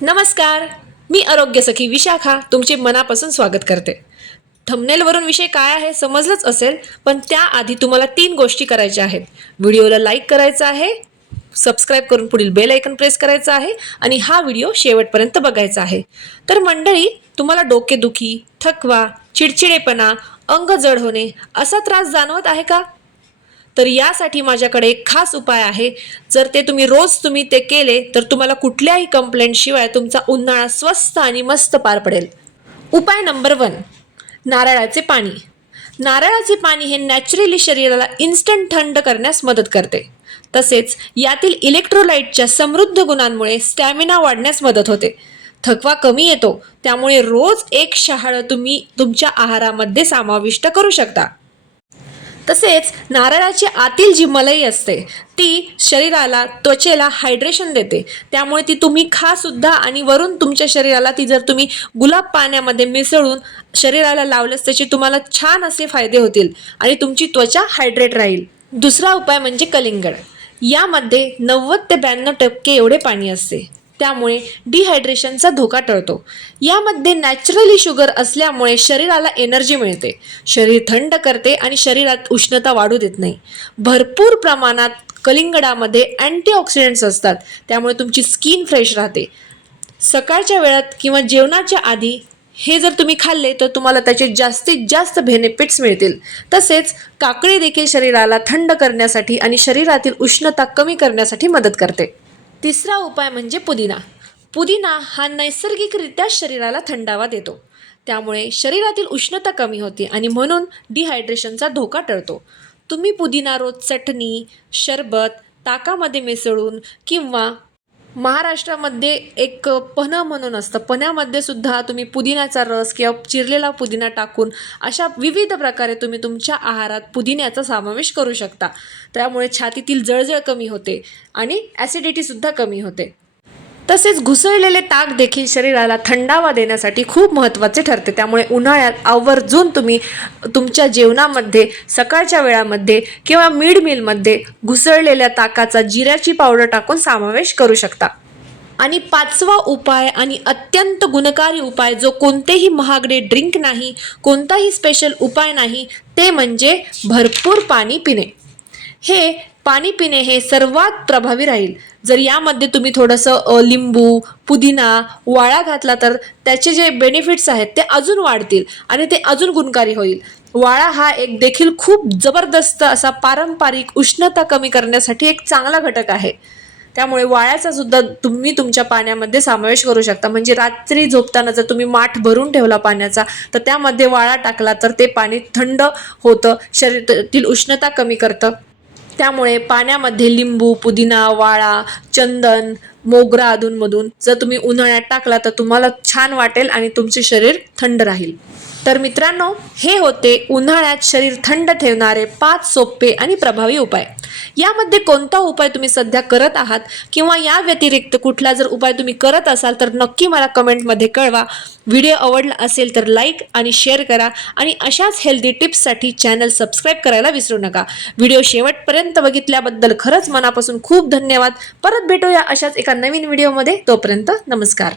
नमस्कार. मी आरोग्य सखी विशाखा तुमचे मनापासून स्वागत करते. थंबनेलवरून विषय काय आहे समजलंच असेल, पण त्याआधी तुम्हाला 3 गोष्टी करायच्या आहेत. व्हिडिओला लाईक करायचं आहे, सबस्क्राईब करून पुढील बेल आयकॉन प्रेस करायचा आहे आणि हा व्हिडिओ शेवटपर्यंत बघायचा आहे. तर मंडळी, तुम्हाला डोकेदुखी, थकवा, चिडचिडेपणा, अंग जड होणे असा त्रास जाणवत आहे का? तर यासाठी माझ्याकडे एक खास उपाय आहे. जर ते तुम्ही ते केले तर तुम्हाला कुठल्याही कंप्लेंट शिवाय तुमचा उन्हाळा स्वस्त आणि मस्त पार पडेल. उपाय नंबर 1, नारळाचे पाणी. नारळाचे पाणी हे नॅचरली शरीराला इन्स्टंट थंड करण्यास मदत करते. तसेच यातील इलेक्ट्रोलाइटच्या समृद्ध गुणांमुळे स्टॅमिना वाढण्यास मदत होते. थकवा कमी येतो, त्यामुळे रोज एक शहाळं तुम्ही तुमच्या आहारामध्ये समाविष्ट करू शकता. तसेच नारळाची आतील जी मलई असते ती शरीराला, त्वचेला हायड्रेशन देते. त्यामुळे ती तुम्ही खा सुद्धा आणि वरून तुमच्या शरीराला ती जर तुम्ही गुलाब पाण्यामध्ये मिसळून शरीराला लावल्यास त्याचे तुम्हाला छान असे फायदे होतील आणि तुमची त्वचा हायड्रेट राहील. दुसरा उपाय म्हणजे कलिंगड. यामध्ये 90 ते 92% एवढे पाणी असते, त्यामुळे डिहायड्रेशनचा धोका टळतो. यामध्ये नॅचरली शुगर असल्यामुळे शरीराला एनर्जी मिळते, शरीर थंड करते आणि शरीरात उष्णता वाढू देत नाही. भरपूर प्रमाणात कलिंगडामध्ये अँटीऑक्सिडंट्स असतात, त्यामुळे तुमची स्किन फ्रेश राहते. सकाळच्या वेळात किंवा जेवणाच्या आधी हे जर तुम्ही खाल्ले तर तुम्हाला त्याचे जास्तीत जास्त बेनिफिट्स मिळतील. तसेच काकडी देखील शरीराला थंड करण्यासाठी आणि शरीरातील उष्णता कमी करण्यासाठी मदत करते. तिसरा उपाय म्हणजे पुदिना. पुदिना हा नैसर्गिकरित्या शरीराला थंडावा देतो, त्यामुळे शरीरातील उष्णता कमी होते आणि म्हणून डिहायड्रेशनचा धोका टळतो. तुम्ही पुदिना रोज चटणी, सरबत, ताकामध्ये मिसळून किंवा महाराष्ट्रामध्ये एक पन्हं म्हणून असतं, पन्ह्यामध्ये सुद्धा तुम्ही पुदिन्याचा रस किंवा चिरलेला पुदिना टाकून अशा विविध प्रकारे तुम्ही तुमच्या आहारात पुदिन्याचा समावेश करू शकता. त्यामुळे छातीतील जळजळ कमी होते आणि ॲसिडिटीसुद्धा कमी होते. तसेच घुसळलेले ताक देखील शरीराला थंडावा देण्यासाठी खूप महत्त्वाचे ठरते. त्यामुळे उन्हाळ्यात आवर्जून तुम्ही तुमच्या जेवणामध्ये सकाळच्या वेळामध्ये किंवा मिड मीलमध्ये घुसळलेल्या ताकाचा जिऱ्याची पावडर टाकून समावेश करू शकता. आणि 5वा उपाय आणि अत्यंत गुणकारी उपाय, जो कोणतेही महागडे ड्रिंक नाही, कोणताही स्पेशल उपाय नाही, ते म्हणजे भरपूर पाणी पिणे. हे पाणी पिणे हे सर्वात प्रभावी राहील. जर यामध्ये तुम्ही थोडंसं लिंबू, पुदिना, वाळा घातला तर त्याचे जे बेनिफिट्स आहेत ते अजून वाढतील आणि ते अजून गुणकारी होईल. वाळा हा एक देखील खूप जबरदस्त असा पारंपरिक उष्णता कमी करण्यासाठी एक चांगला घटक आहे. त्यामुळे वाळ्याचा सुद्धा तुम्ही तुमच्या पाण्यामध्ये समावेश करू शकता. म्हणजे रात्री झोपताना जर तुम्ही माठ भरून ठेवला पाण्याचा तर त्यामध्ये वाळा टाकला तर ते पाणी थंड होतं, शरीरातील उष्णता कमी करतं. त्यामुळे पाण्यामध्ये लिंबू, पुदिना, वाळा, चंदन, मोगरा अधूनमधून जर तुम्ही उन्हाळ्यात टाकला तर तुम्हाला छान वाटेल आणि तुमचे शरीर थंड राहील. तर मित्रांनो, हे होते उन्हाळ्यात शरीर थंड ठेवणारे 5 सोपे आणि प्रभावी उपाय. यामध्ये कोणता उपाय तुम्ही सध्या करत आहात किंवा या व्यतिरिक्त कुठला जर उपाय तुम्ही करत असाल तर नक्की मला कमेंटमध्ये कळवा. व्हिडिओ आवडला असेल तर लाईक आणि शेअर करा आणि अशाच हेल्दी टिप्ससाठी चॅनल सबस्क्राईब करायला विसरू नका. व्हिडिओ शेवटपर्यंत बघितल्याबद्दल खरंच मनापासून खूप धन्यवाद. परत भेटूया अशाच एका नवीन व्हिडिओमध्ये. तोपर्यंत नमस्कार.